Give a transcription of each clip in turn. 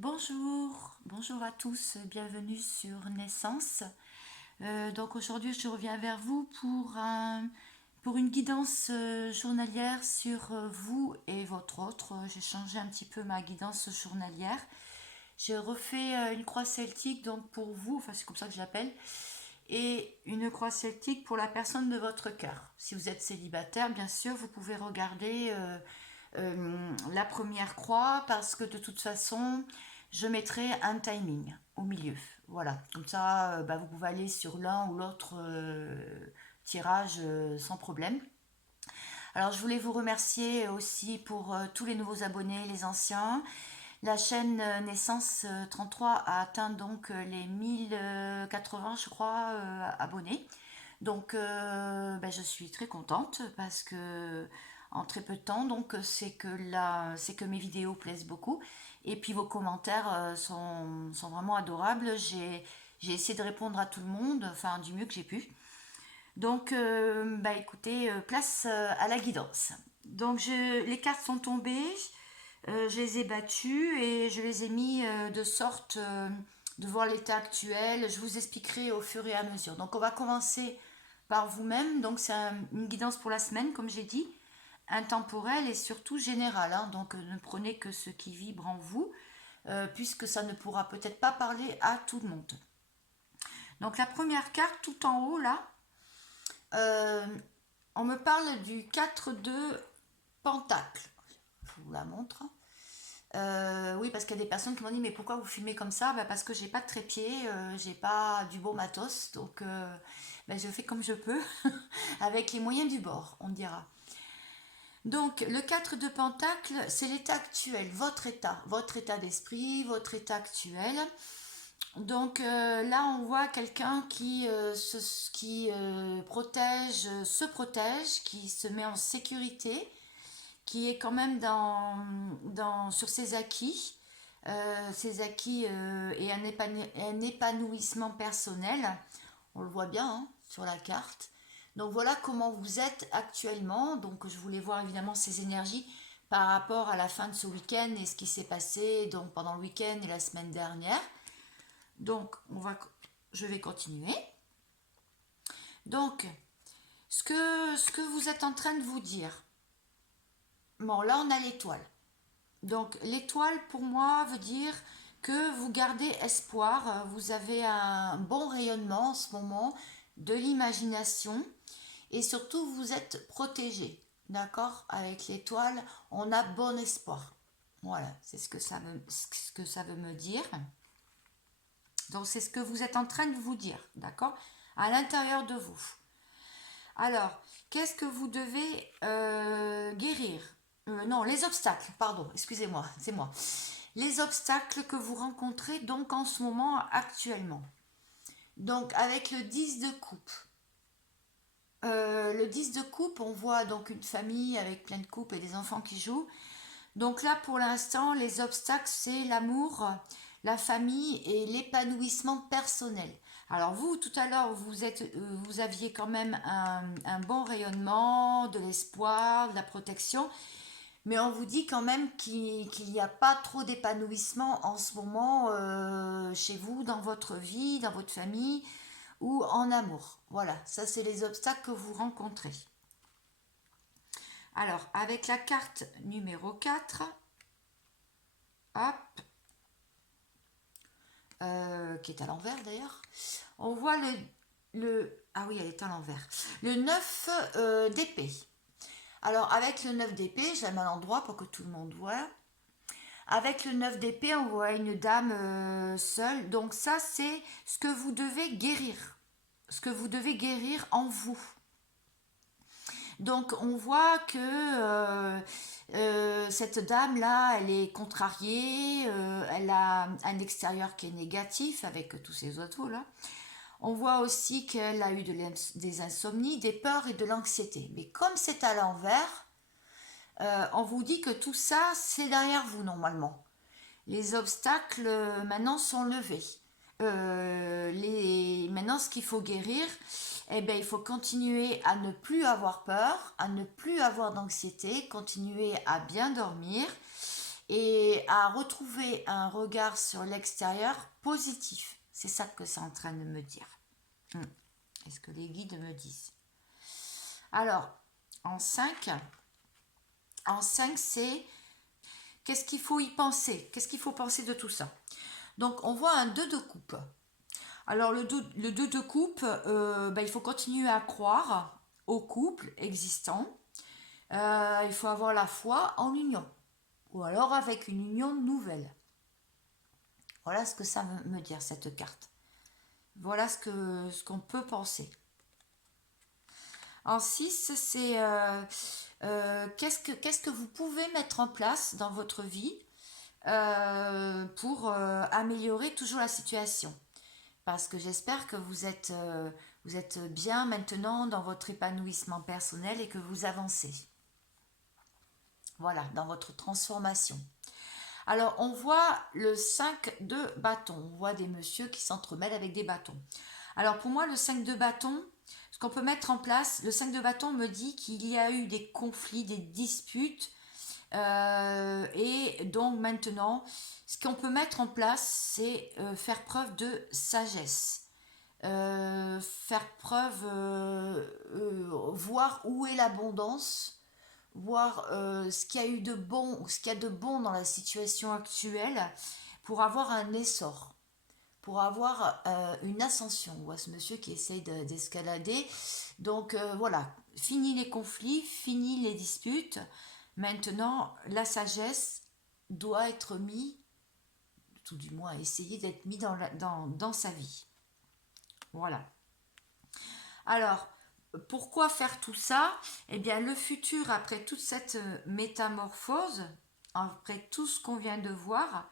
Bonjour à tous, bienvenue sur Naissance. Donc aujourd'hui je reviens vers vous pour une guidance journalière sur vous et votre autre. J'ai changé un petit peu ma guidance journalière. J'ai refait une croix celtique donc pour vous, enfin c'est comme ça que je l'appelle, et une croix celtique pour la personne de votre cœur. Si vous êtes célibataire, bien sûr, vous pouvez regarder la première croix parce que de toute façon, je mettrai un timing au milieu. Voilà, comme ça, vous pouvez aller sur l'un ou l'autre tirage sans problème. Alors, je voulais vous remercier aussi pour tous les nouveaux abonnés, les anciens. La chaîne Naissance 33 a atteint donc les 1080, je crois, abonnés. Donc, je suis très contente parce que en très peu de temps, donc c'est que mes vidéos plaisent beaucoup. Et puis vos commentaires sont vraiment adorables. J'ai essayé de répondre à tout le monde, enfin du mieux que j'ai pu. Donc, écoutez, place à la guidance. Donc, les cartes sont tombées, je les ai battues et je les ai mis de sorte de voir l'état actuel. Je vous expliquerai au fur et à mesure. Donc, on va commencer par vous-même. Donc, c'est une guidance pour la semaine, comme j'ai dit, intemporelle et surtout générale, hein. Donc, ne prenez que ce qui vibre en vous, puisque ça ne pourra peut-être pas parler à tout le monde. Donc, la première carte, tout en haut, là, euh, on me parle du 4 de Pentacle. Je vous la montre. Oui, parce qu'il y a des personnes qui m'ont dit mais pourquoi vous filmez comme ça? Parce que j'ai pas de trépied, j'ai pas du beau matos, donc je fais comme je peux, avec les moyens du bord, on dira. Donc le 4 de Pentacle, c'est l'état actuel, votre état d'esprit, votre état actuel. Donc là, on voit quelqu'un qui se protège, qui se met en sécurité, qui est quand même sur ses acquis et un épanouissement personnel. On le voit bien hein, sur la carte. Donc voilà comment vous êtes actuellement. Donc je voulais voir évidemment ces énergies par rapport à la fin de ce week-end et ce qui s'est passé donc pendant le week-end et la semaine dernière. Donc je vais continuer. Donc ce que vous êtes en train de vous dire. Bon là on a l'étoile. Donc l'étoile pour moi veut dire que vous gardez espoir, vous avez un bon rayonnement en ce moment, de l'imagination et surtout vous êtes protégé. D'accord? Avec l'étoile, on a bon espoir. Voilà, c'est ce que ça veut me dire. Donc c'est ce que vous êtes en train de vous dire, d'accord? À l'intérieur de vous. Alors, qu'est-ce que vous devez guérir? Non, les obstacles, pardon, excusez-moi, c'est moi. Les obstacles que vous rencontrez donc en ce moment actuellement. Donc avec le 10 de coupe. Le 10 de coupe, on voit donc une famille avec plein de coupes et des enfants qui jouent. Donc là, pour l'instant, les obstacles, c'est l'amour, la famille et l'épanouissement personnel. Alors vous, tout à l'heure, vous aviez quand même un bon rayonnement, de l'espoir, de la protection, mais on vous dit quand même qu'il n'y a pas trop d'épanouissement en ce moment chez vous, dans votre vie, dans votre famille ou en amour. Voilà, ça c'est les obstacles que vous rencontrez. Alors, avec la carte numéro 4, hop, qui est à l'envers d'ailleurs, on voit ah oui, elle est à l'envers. Le 9 d'épée. Alors, avec le 9 d'épée, je la mets à l'endroit pour que tout le monde voit. Avec le 9 d'épée, on voit une dame seule. Donc ça, c'est ce que vous devez guérir. Ce que vous devez guérir en vous. Donc on voit que cette dame-là, elle est contrariée, elle a un extérieur qui est négatif avec tous ces oiseaux-là. On voit aussi qu'elle a eu des insomnies, des peurs et de l'anxiété. Mais comme c'est à l'envers, on vous dit que tout ça, c'est derrière vous normalement. Les obstacles maintenant sont levés. Maintenant, ce qu'il faut guérir, il faut continuer à ne plus avoir peur, à ne plus avoir d'anxiété, continuer à bien dormir et à retrouver un regard sur l'extérieur positif. C'est ça que c'est en train de me dire. Est-ce que les guides me disent? Alors, en 5, c'est qu'est-ce qu'il faut y penser? Qu'est-ce qu'il faut penser de tout ça? Donc, on voit un 2 de coupe. Alors, le 2 de coupe, il faut continuer à croire au couple existant. Il faut avoir la foi en l'union. Ou alors avec une union nouvelle. Voilà ce que ça veut me dire, cette carte. Voilà ce qu'on peut penser. En 6, c'est qu'est-ce que vous pouvez mettre en place dans votre vie pour améliorer toujours la situation. Parce que j'espère que vous êtes bien maintenant dans votre épanouissement personnel et que vous avancez. Voilà, dans votre transformation. Alors, on voit le 5 de bâton. On voit des messieurs qui s'entremêlent avec des bâtons. Alors, pour moi, le 5 de bâton, ce qu'on peut mettre en place, le 5 de bâton me dit qu'il y a eu des conflits, des disputes. Et donc, maintenant, ce qu'on peut mettre en place, c'est faire preuve de sagesse. Faire preuve, voir où est l'abondance, voir ce qu'il y a eu de bon, ce qu'il y a de bon dans la situation actuelle pour avoir un essor, pour avoir une ascension. On voit ce monsieur qui essaye d'escalader. Donc voilà, fini les conflits, fini les disputes. Maintenant, la sagesse doit être mise, tout du moins essayer d'être mis dans sa vie. Voilà. Alors, pourquoi faire tout ça? Eh bien, le futur, après toute cette métamorphose, après tout ce qu'on vient de voir,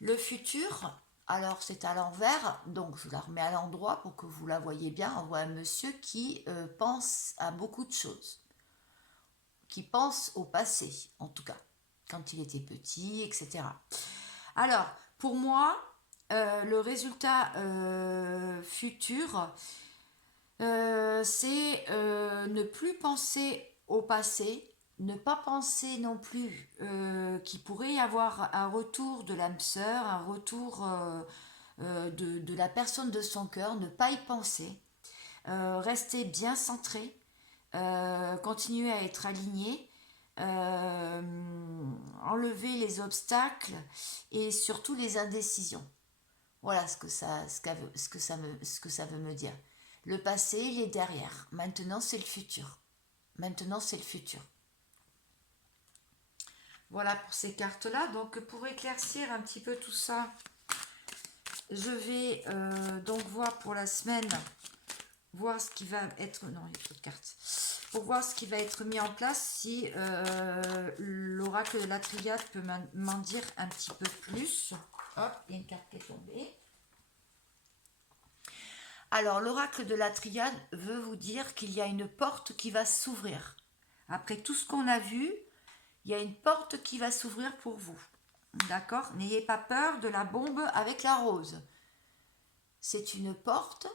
le futur, alors c'est à l'envers, donc je la remets à l'endroit pour que vous la voyez bien. On voit un monsieur qui pense à beaucoup de choses, qui pense au passé, en tout cas, quand il était petit, etc. Alors, pour moi, le résultat futur, c'est ne plus penser au passé, ne pas penser non plus qu'il pourrait y avoir un retour de l'âme sœur, un retour de la personne de son cœur, ne pas y penser, rester bien centré, continuer à être aligné, enlever les obstacles et surtout les indécisions. Voilà ce que ça veut me dire. Le passé, il est derrière. Maintenant, c'est le futur. Maintenant, c'est le futur. Voilà pour ces cartes-là. Donc, pour éclaircir un petit peu tout ça, je vais donc voir pour la semaine, voir ce qui va être... Non, il y a trop de cartes. Pour voir ce qui va être mis en place, si l'oracle de la triade peut m'en dire un petit peu plus. Hop, il y a une carte qui est tombée. Alors, l'oracle de la triade veut vous dire qu'il y a une porte qui va s'ouvrir. Après tout ce qu'on a vu, il y a une porte qui va s'ouvrir pour vous. D'accord? N'ayez pas peur de la bombe avec la rose. C'est une porte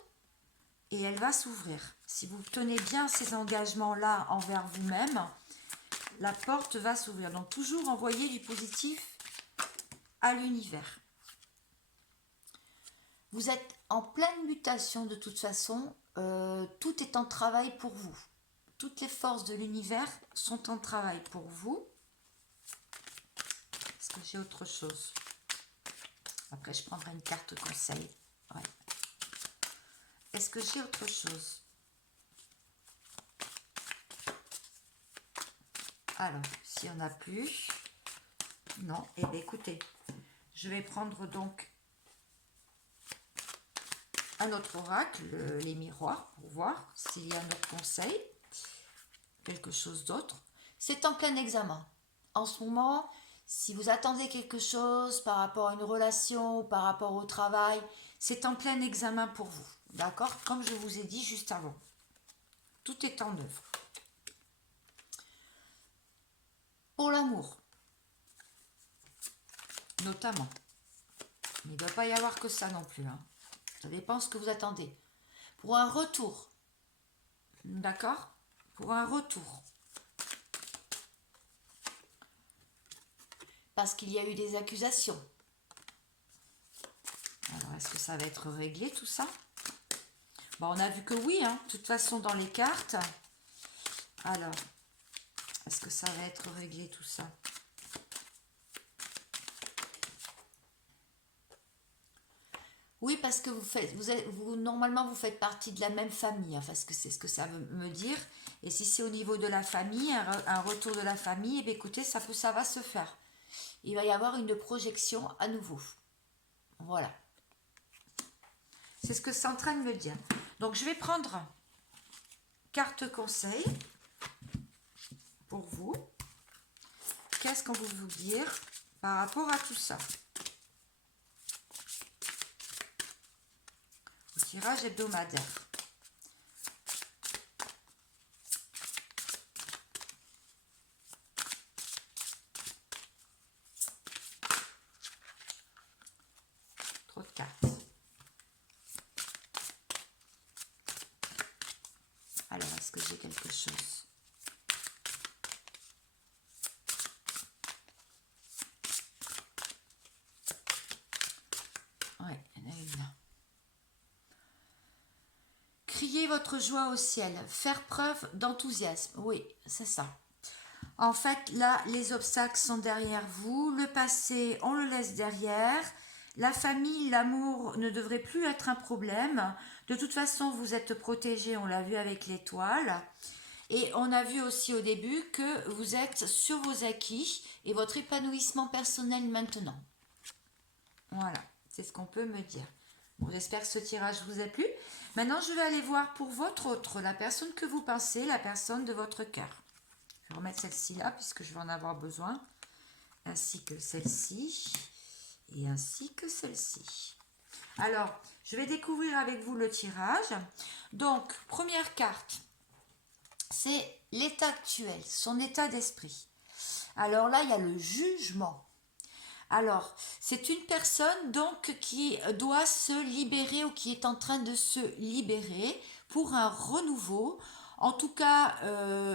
et elle va s'ouvrir. Si vous tenez bien ces engagements-là envers vous-même, la porte va s'ouvrir. Donc, toujours envoyer du positif à l'univers. Vous êtes en pleine mutation de toute façon, tout est en travail pour vous. Toutes les forces de l'univers sont en travail pour vous. Est-ce que j'ai autre chose? Après, je prendrai une carte conseil. Ouais. Est-ce que j'ai autre chose? Alors, s'il n'y en a plus, non. Eh bien, écoutez, je vais prendre donc un autre oracle, les miroirs, pour voir s'il y a un autre conseil, quelque chose d'autre. C'est en plein examen. En ce moment, si vous attendez quelque chose par rapport à une relation ou par rapport au travail, c'est en plein examen pour vous. D'accord? Comme je vous ai dit juste avant. Tout est en œuvre. Pour l'amour, notamment. Il ne doit pas y avoir que ça non plus. Hein. Ça dépend ce que vous attendez. Pour un retour. D'accord? Pour un retour. parce qu'il y a eu des accusations. Alors, est-ce que ça va être réglé tout ça? Bon, on a vu que oui, hein, de toute façon dans les cartes. Alors, est-ce que ça va être réglé tout ça? Oui, parce que normalement, vous faites partie de la même famille, hein, parce que c'est ce que ça veut me dire. Et si c'est au niveau de la famille, un retour de la famille, eh bien, écoutez, ça va se faire. Il va y avoir une projection à nouveau. Voilà. C'est ce que c'est en train de me dire. Donc, je vais prendre carte conseil pour vous. Qu'est-ce qu'on veut vous dire par rapport à tout ça? Au tirage hebdomadaire. Trop de cartes. Alors, est-ce que j'ai quelque chose? Oui, il y en a une. Criez votre joie au ciel, faire preuve d'enthousiasme. Oui, c'est ça. En fait, là, les obstacles sont derrière vous. Le passé, on le laisse derrière. La famille, l'amour ne devrait plus être un problème. De toute façon, vous êtes protégé, on l'a vu avec l'étoile. Et on a vu aussi au début que vous êtes sur vos acquis et votre épanouissement personnel maintenant. Voilà, c'est ce qu'on peut me dire. Bon, j'espère que ce tirage vous a plu. Maintenant, je vais aller voir pour votre autre, la personne que vous pensez, la personne de votre cœur. Je vais remettre celle-ci là, puisque je vais en avoir besoin. Ainsi que celle-ci. Et ainsi que celle-ci. Alors, je vais découvrir avec vous le tirage. Donc, première carte, c'est l'état actuel, son état d'esprit. Alors là, il y a le jugement. Alors, c'est une personne donc qui doit se libérer ou qui est en train de se libérer pour un renouveau. En tout cas,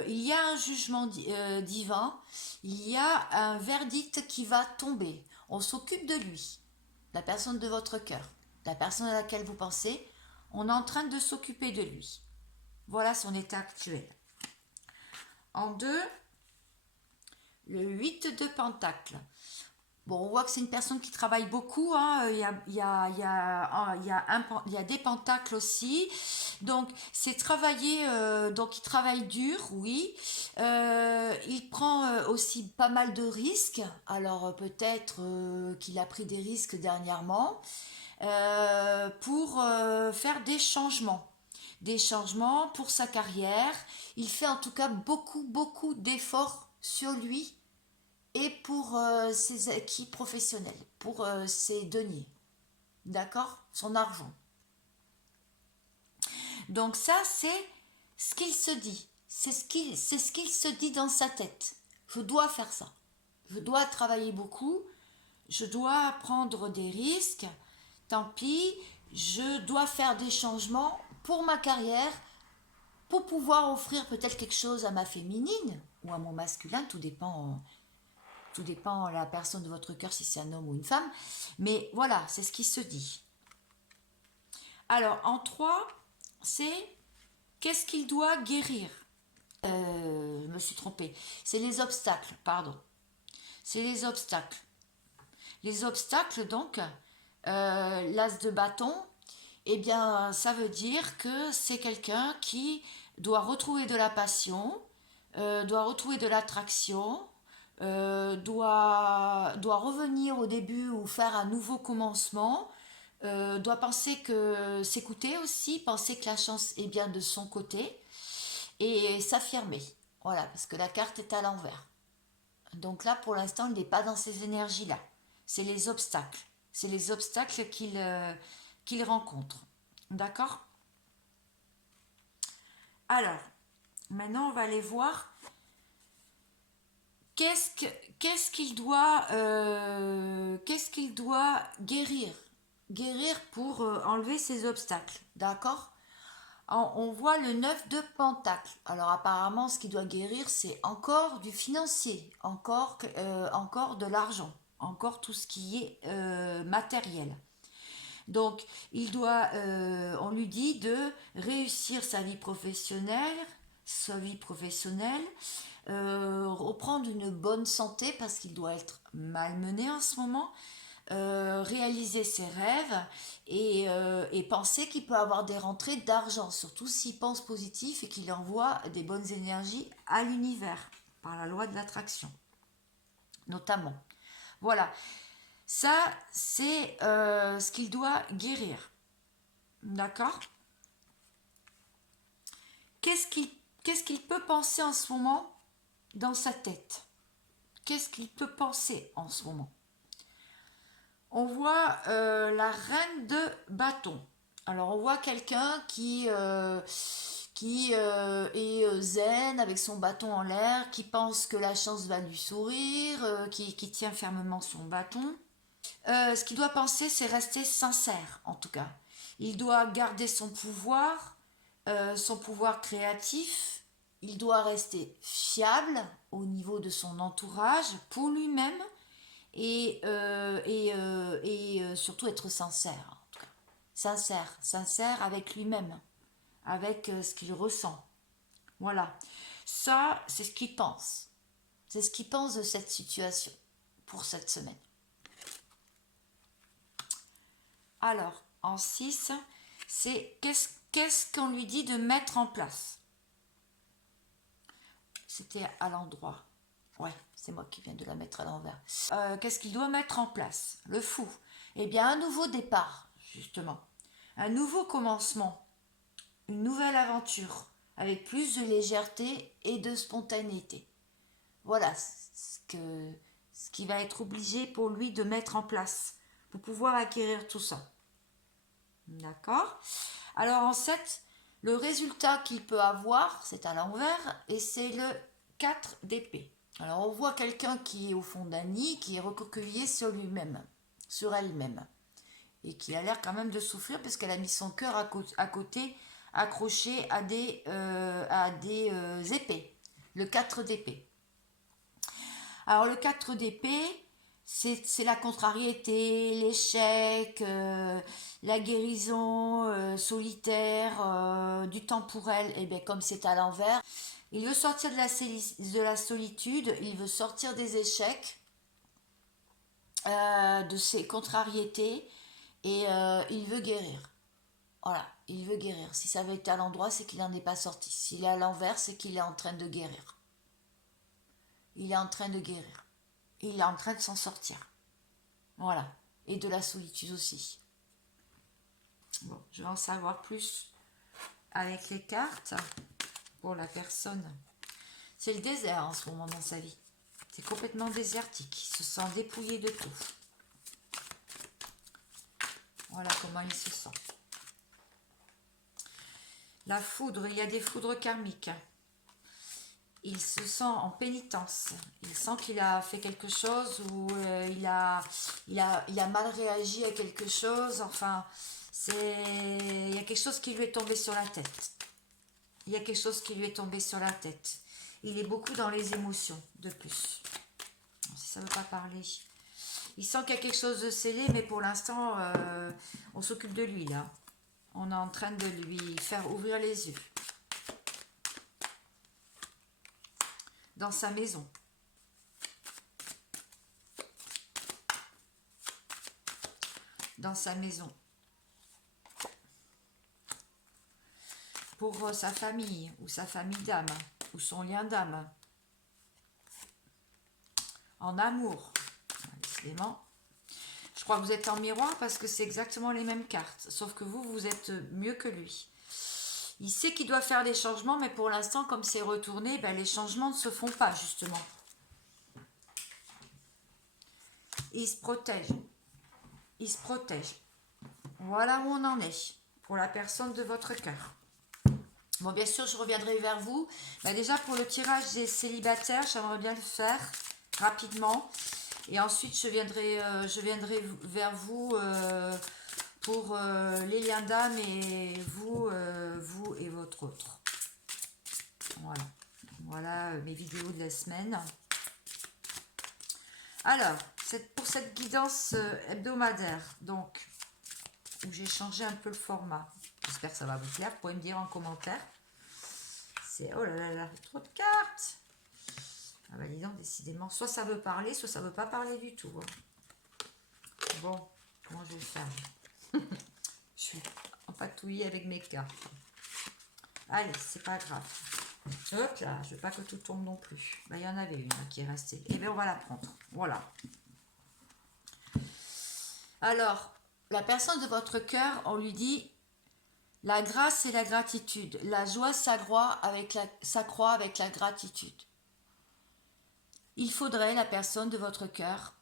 il y a un jugement divin, il y a un verdict qui va tomber. On s'occupe de lui, la personne de votre cœur, la personne à laquelle vous pensez. On est en train de s'occuper de lui. Voilà son état actuel. En deux, le 8 de Pentacle. Bon, on voit que c'est une personne qui travaille beaucoup, hein. Il y a des pentacles aussi. Donc, c'est travailler, donc il travaille dur, oui. Il prend aussi pas mal de risques. Alors, peut-être qu'il a pris des risques dernièrement pour faire des changements. Des changements pour sa carrière. Il fait en tout cas beaucoup, beaucoup d'efforts sur lui et pour ses acquis professionnels, pour ses deniers, d'accord? Son argent. Donc ça, c'est ce qu'il se dit. C'est ce qu'il se dit dans sa tête. Je dois faire ça. Je dois travailler beaucoup. Je dois prendre des risques. Tant pis, je dois faire des changements pour ma carrière, pour pouvoir offrir peut-être quelque chose à ma féminine ou à mon masculin, tout dépend de la personne de votre cœur, si c'est un homme ou une femme. Mais voilà, c'est ce qui se dit. Alors, en 3, c'est qu'est-ce qu'il doit guérir? Je me suis trompée. C'est les obstacles, pardon. C'est les obstacles. Les obstacles, donc, l'as de bâton, eh bien, ça veut dire que c'est quelqu'un qui doit retrouver de la passion, doit retrouver de l'attraction, doit revenir au début ou faire un nouveau commencement, doit penser que s'écouter aussi, penser que la chance est bien de son côté et s'affirmer. Voilà, parce que la carte est à l'envers. Donc là, pour l'instant, il n'est pas dans ces énergies-là. C'est les obstacles. C'est les obstacles qu'il rencontre. D'accord? Alors, maintenant, on va aller voir qu'est-ce qu'il doit guérir pour enlever ces obstacles. D'accord? On voit le 9 de Pentacle. Alors apparemment, ce qui doit guérir, c'est encore du financier, encore de l'argent, encore tout ce qui est matériel. Donc, on lui dit de réussir sa vie professionnelle, reprendre une bonne santé parce qu'il doit être malmené en ce moment, réaliser ses rêves et penser qu'il peut avoir des rentrées d'argent, surtout s'il pense positif et qu'il envoie des bonnes énergies à l'univers par la loi de l'attraction, notamment. Voilà, ça c'est ce qu'il doit guérir. D'accord. Qu'est-ce qu'il peut penser en ce moment dans sa tête? Qu'est-ce qu'il peut penser en ce moment? On voit la reine de bâton. Alors on voit quelqu'un qui est zen avec son bâton en l'air, qui pense que la chance va lui sourire, qui tient fermement son bâton. Ce qu'il doit penser, c'est rester sincère, en tout cas. Il doit garder son pouvoir créatif. Il doit rester fiable au niveau de son entourage pour lui-même et surtout être sincère, en tout cas. Sincère avec lui-même, avec ce qu'il ressent. Voilà. Ça, c'est ce qu'il pense. C'est ce qu'il pense de cette situation pour cette semaine. Alors, en 6, c'est qu'est-ce qu'on lui dit de mettre en place? C'était à l'endroit. Ouais, c'est moi qui viens de la mettre à l'envers. Qu'est-ce qu'il doit mettre en place? Le fou. Eh bien, un nouveau départ, justement. Un nouveau commencement. Une nouvelle aventure. Avec plus de légèreté et de spontanéité. Voilà ce qui va être obligé pour lui de mettre en place. Pour pouvoir acquérir tout ça. D'accord. Alors en 7, le résultat qu'il peut avoir, c'est à l'envers, et c'est le 4 d'épée. Alors on voit quelqu'un qui est au fond d'un nid, qui est recroquevillé sur lui-même, sur elle-même, et qui a l'air quand même de souffrir parce qu'elle a mis son cœur à côté, accroché à des épées. Le 4 d'épée. Alors le 4 d'épée, c'est la contrariété, l'échec, la guérison solitaire, du temporel. Et bien comme c'est à l'envers, il veut sortir de la solitude, il veut sortir des échecs, de ses contrariétés, et il veut guérir. Voilà, il veut guérir. Si ça avait été à l'endroit, c'est qu'il n'en est pas sorti. S'il est à l'envers, c'est qu'il est en train de guérir. Il est en train de guérir. Il est en train de s'en sortir. Voilà. Et de la solitude aussi. Bon, je vais en savoir plus avec les cartes pour la personne. C'est le désert en ce moment dans sa vie. C'est complètement désertique. Il se sent dépouillé de tout. Voilà comment il se sent. La foudre, il y a des foudres karmiques. Il se sent en pénitence. Il sent qu'il a fait quelque chose ou il a mal réagi à quelque chose. Enfin, il y a quelque chose qui lui est tombé sur la tête. Il y a quelque chose qui lui est tombé sur la tête. Il est beaucoup dans les émotions, de plus. Si ça ne veut pas parler. Il sent qu'il y a quelque chose de scellé, mais pour l'instant, on s'occupe de lui, là. On est en train de lui faire ouvrir les yeux. Dans sa maison. Dans sa maison. Pour sa famille, ou sa famille d'âme, ou son lien d'âme. En amour. Décidément. Je crois que vous êtes en miroir parce que c'est exactement les mêmes cartes. Sauf que vous êtes mieux que lui. Il sait qu'il doit faire des changements, mais pour l'instant, comme c'est retourné, ben, les changements ne se font pas, justement. Il se protège. Il se protège. Voilà où on en est, pour la personne de votre cœur. Bon, bien sûr, je reviendrai vers vous. Ben, déjà, pour le tirage des célibataires, j'aimerais bien le faire rapidement. Et ensuite, je viendrai vers vous pour les liens d'âme et vous, vous et votre autre. Voilà. Voilà mes vidéos de la semaine. Alors, pour cette guidance hebdomadaire, donc, où j'ai changé un peu le format. J'espère que ça va vous plaire. Vous pouvez me dire en commentaire. C'est, oh là là là, trop de cartes. Ah bah dis donc, décidément, soit ça veut parler, soit ça veut pas parler du tout. Hein. Bon, comment je vais faire? Je suis empatouillée avec mes cartes. Allez, c'est pas grave. Hop là, je veux pas que tout tombe non plus. Bah, il y en avait une qui est restée. Et bien, on va la prendre. Voilà. Alors, la personne de votre cœur, on lui dit la grâce et la gratitude. La joie s'accroît avec la gratitude. Il faudrait, la personne de votre cœur,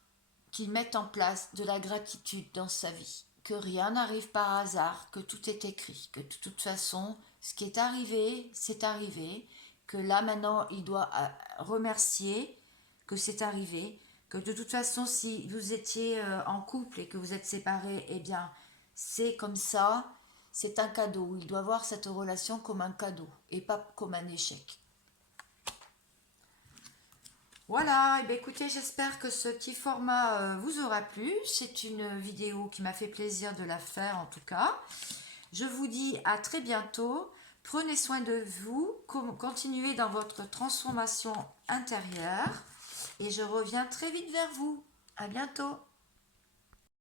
qu'il mette en place de la gratitude dans sa vie. Que rien n'arrive par hasard, que tout est écrit, que de toute façon, ce qui est arrivé, c'est arrivé, que là maintenant, il doit remercier que c'est arrivé, que de toute façon, si vous étiez en couple et que vous êtes séparés, eh bien, c'est comme ça, c'est un cadeau. Il doit voir cette relation comme un cadeau et pas comme un échec. Voilà, et bien écoutez, j'espère que ce petit format vous aura plu. C'est une vidéo qui m'a fait plaisir de la faire en tout cas. Je vous dis à très bientôt. Prenez soin de vous, continuez dans votre transformation intérieure et je reviens très vite vers vous. À bientôt.